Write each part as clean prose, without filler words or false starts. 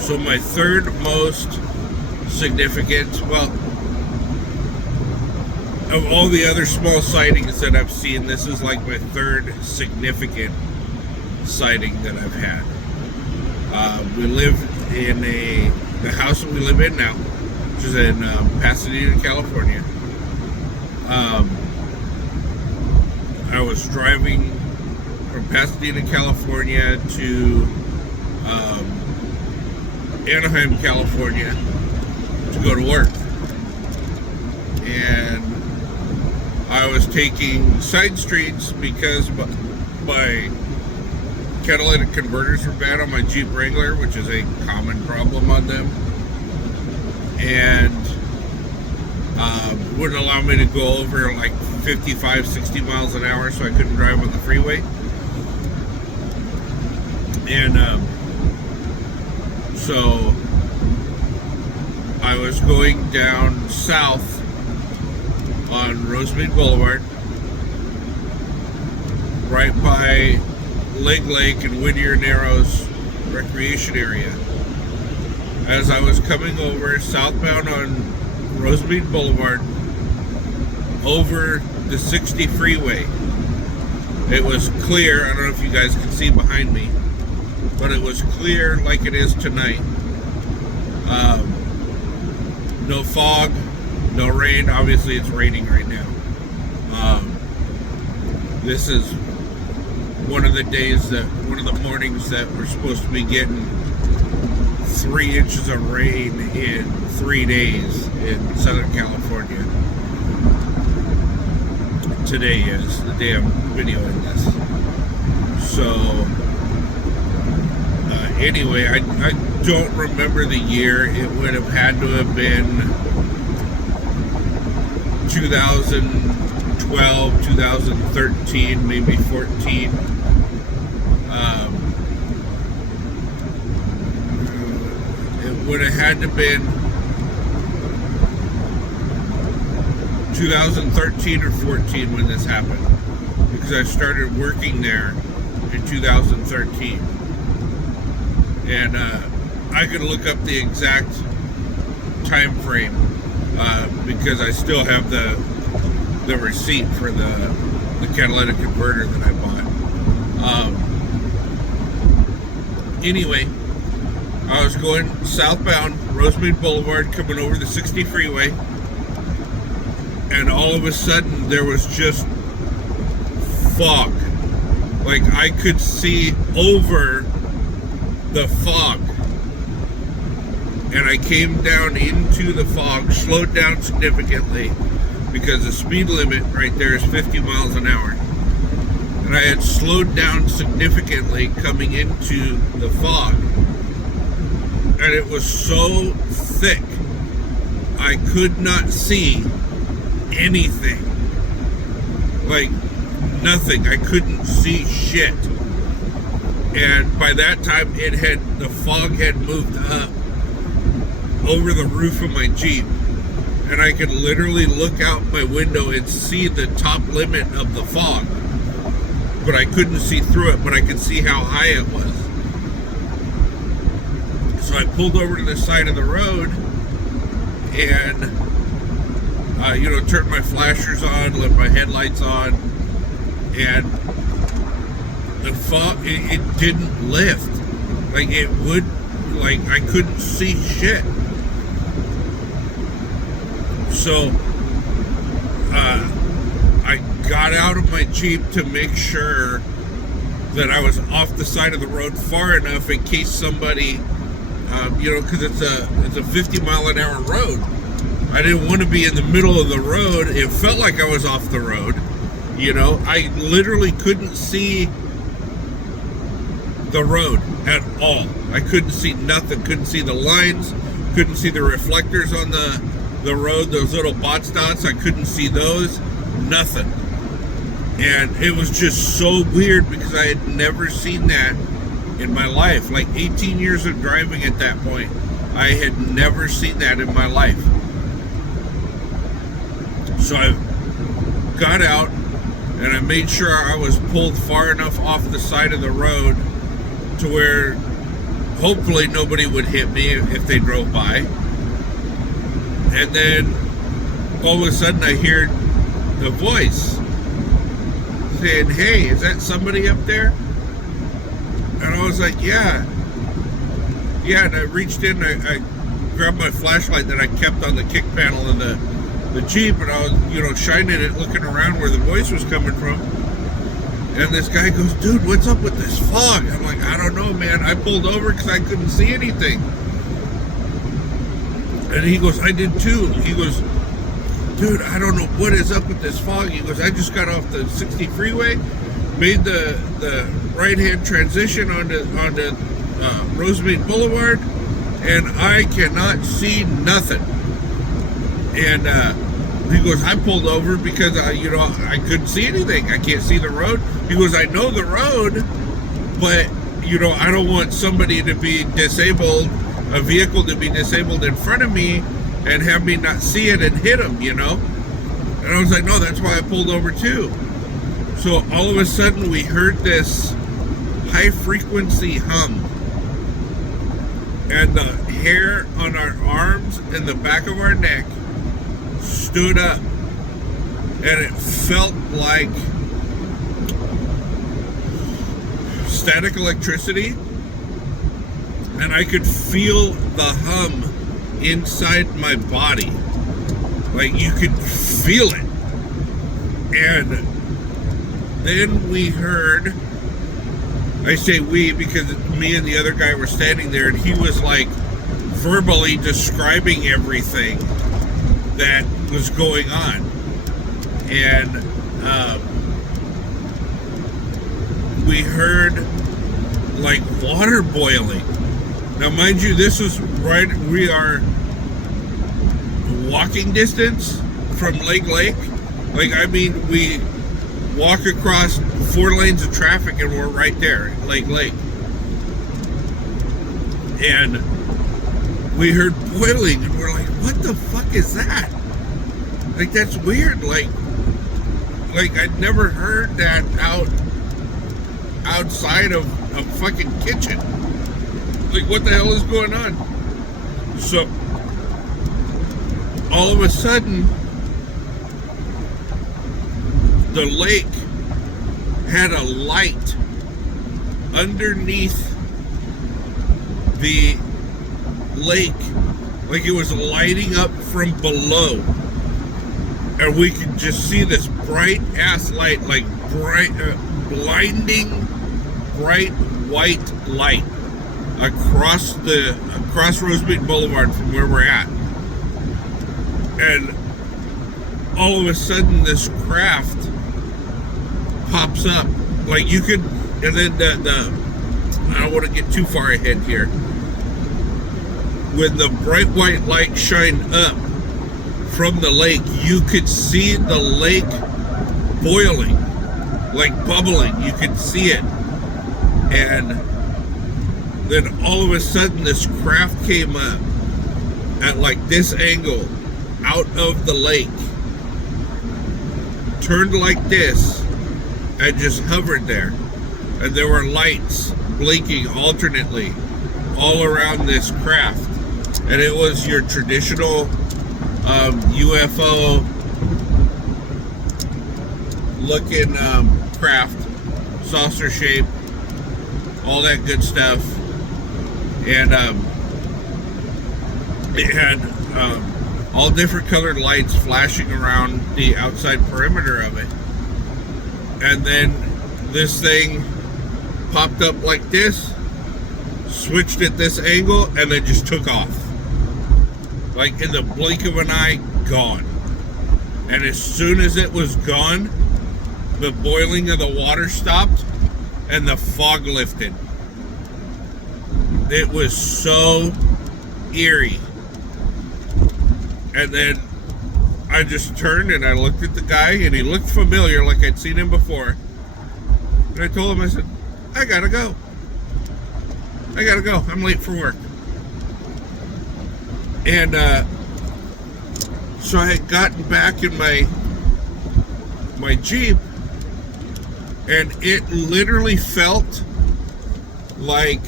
So my third most significant, well, of all the other small sightings that I've seen, this is like my third significant sighting that I've had. We live in the house that we live in now, which is in Pasadena, California. I was driving from Pasadena, California to Anaheim, California to go to work. And I was taking side streets because my catalytic converters were bad on my Jeep Wrangler, which is a common problem on them. And wouldn't allow me to go over like 55, 60 miles an hour, so I couldn't drive on the freeway. And so I was going down south on Rosemead Boulevard, right by Legg and Whittier Narrows recreation area. As I was coming over southbound on Rosemead Boulevard over the 60 freeway, it was clear. I don't know if you guys can see behind me, but it was clear like it is tonight. No fog, no rain. Obviously it's raining right now. This is one of the mornings that we're supposed to be getting 3 inches of rain in 3 days in Southern California. Today is the day I'm videoing this. So anyway, I don't remember the year. It would have had to have been 2012, 2013, maybe 14. It would have had to been 2013 or 14 when this happened, because I started working there in 2013. And I could look up the exact time frame because I still have the receipt for the catalytic converter that I bought. Anyway, I was going southbound Rosemead Boulevard, coming over the 60 freeway, and all of a sudden there was just fog. Like I could see over the fog, and I came down into the fog, slowed down significantly because the speed limit right there is 50 miles an hour, and I had slowed down significantly coming into the fog, and it was so thick I could not see anything, like nothing. I couldn't see shit. And by that time, the fog had moved up over the roof of my Jeep, and I could literally look out my window and see the top limit of the fog, but I couldn't see through it, but I could see how high it was. So I pulled over to the side of the road and turned my flashers on, left my headlights on, and the fog, it didn't lift. Like I couldn't see shit. So I got out of my Jeep to make sure that I was off the side of the road far enough in case somebody, because it's a 50 mile an hour road. I didn't want to be in the middle of the road. It felt like I was off the road. I literally couldn't see the road at all. I couldn't see nothing. Couldn't see the lines. Couldn't see the reflectors on the road, those little bots dots. I couldn't see those. Nothing. And it was just so weird because I had never seen that in my life. Like 18 years of driving at that point, I had never seen that in my life. So I got out and I made sure I was pulled far enough off the side of the road to where hopefully nobody would hit me if they drove by. And then all of a sudden I hear the voice saying, "Hey, is that somebody up there?" And I was like, yeah. And I reached in, I grabbed my flashlight that I kept on the kick panel of the Jeep, and I was, shining it, looking around where the voice was coming from. And this guy goes, "Dude, what's up with this fog?" I'm like, "I don't know, man. I pulled over because I couldn't see anything." And he goes, "I did too." He goes, "Dude, I don't know what is up with this fog." He goes, "I just got off the 60 freeway, made the right-hand transition onto Rosemead Boulevard, and I cannot see nothing." And he goes, "I pulled over because I couldn't see anything. I can't see the road." He goes, "I know the road, but I don't want somebody to be disabled, a vehicle to be disabled in front of me, and have me not see it and hit him, And I was like, "No, that's why I pulled over too." So all of a sudden we heard this high frequency hum, and the hair on our arms and the back of our neck stood up, and it felt like static electricity, and I could feel the hum inside my body. Like, you could feel it. And then we heard, I say we because me and the other guy were standing there, and he was like verbally describing everything that was going on. And we heard like water boiling. Now, mind you, this was right, we are walking distance from Legg Lake. Like, I mean, we walk across 4 lanes of traffic and we're right there at Legg Lake. And we heard boiling and we're like, "What the fuck is that?" Like, that's weird. Like I'd never heard that outside of a fucking kitchen. Like, what the hell is going on? So all of a sudden the lake had a light underneath the lake, like it was lighting up from below, and we could just see this bright ass light, like bright, blinding bright white light across Rosemead Boulevard from where we're at. And all of a sudden this craft pops up, like you could, and then I don't want to get too far ahead here. When the bright white light shined up from the lake, you could see the lake boiling, like bubbling. You could see it. And then all of a sudden this craft came up at like this angle out of the lake, turned like this, and just hovered there. And there were lights blinking alternately all around this craft. And it was your traditional UFO looking craft, saucer shape, all that good stuff. And it had all different colored lights flashing around the outside perimeter of it. And then this thing popped up like this, switched at this angle, and then just took off. Like in the blink of an eye, gone. And as soon as it was gone, the boiling of the water stopped and the fog lifted. It was so eerie. And then I just turned and I looked at the guy, and he looked familiar, like I'd seen him before. And I told him, I said, I gotta go. I'm late for work. And so I had gotten back in my Jeep, and it literally felt like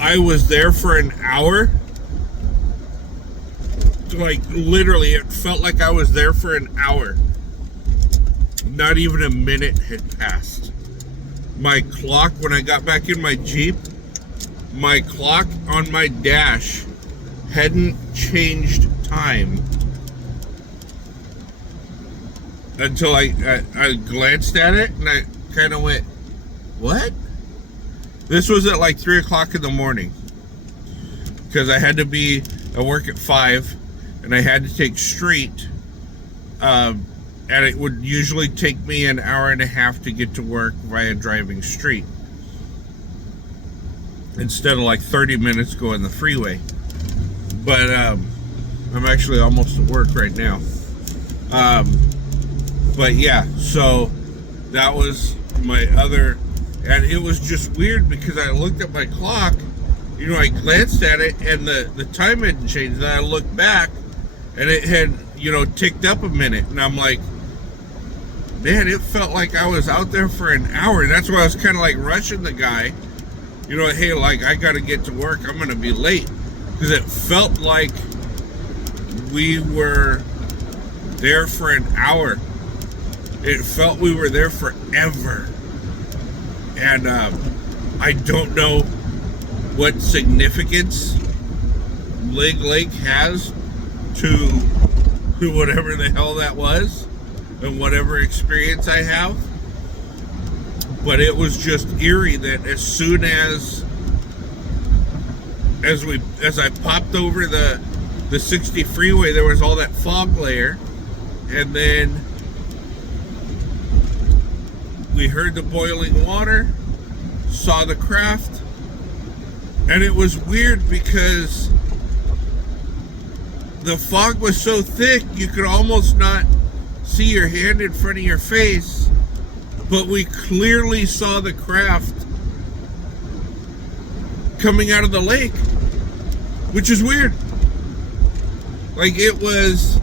I was there for an hour. Like, literally, it felt like I was there for an hour. Not even a minute had passed. My clock, when I got back in my Jeep, my clock on my dash hadn't changed time until I glanced at it, and I kind of went, what? This was at like 3 o'clock in the morning, because I had to be at work at 5, and I had to take street, and it would usually take me an hour and a half to get to work via driving street, instead of like 30 minutes going the freeway. But I'm actually almost at work right now. But yeah, so that was my other, and it was just weird because I looked at my clock, you know, I glanced at it and the time hadn't changed. Then I looked back and it had, you know, ticked up a minute, and I'm like, man, it felt like I was out there for an hour. And that's why I was kind of like rushing the guy, you know, hey, like, I got to get to work, I'm going to be late. Because it felt like we were there for an hour. It felt we were there forever. And I don't know what significance Legg Lake has to whatever the hell that was, and whatever experience I have. But it was just eerie that as soon as I popped over the 60 freeway, there was all that fog layer, and then we heard the boiling water, saw the craft, and it was weird because the fog was so thick you could almost not see your hand in front of your face, but we clearly saw the craft coming out of the lake, which is weird. Like, it was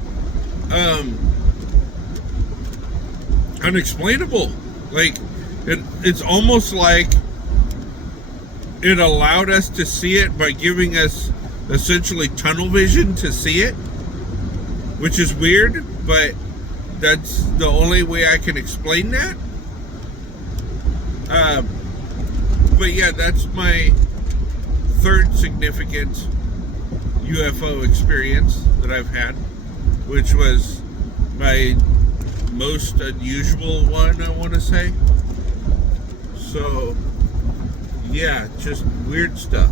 unexplainable. Like, it's almost like it allowed us to see it by giving us essentially tunnel vision to see it, which is weird, but that's the only way I can explain that. But yeah, that's my third significant UFO experience that I've had, which was my most unusual one, I want to say. So yeah, just weird stuff.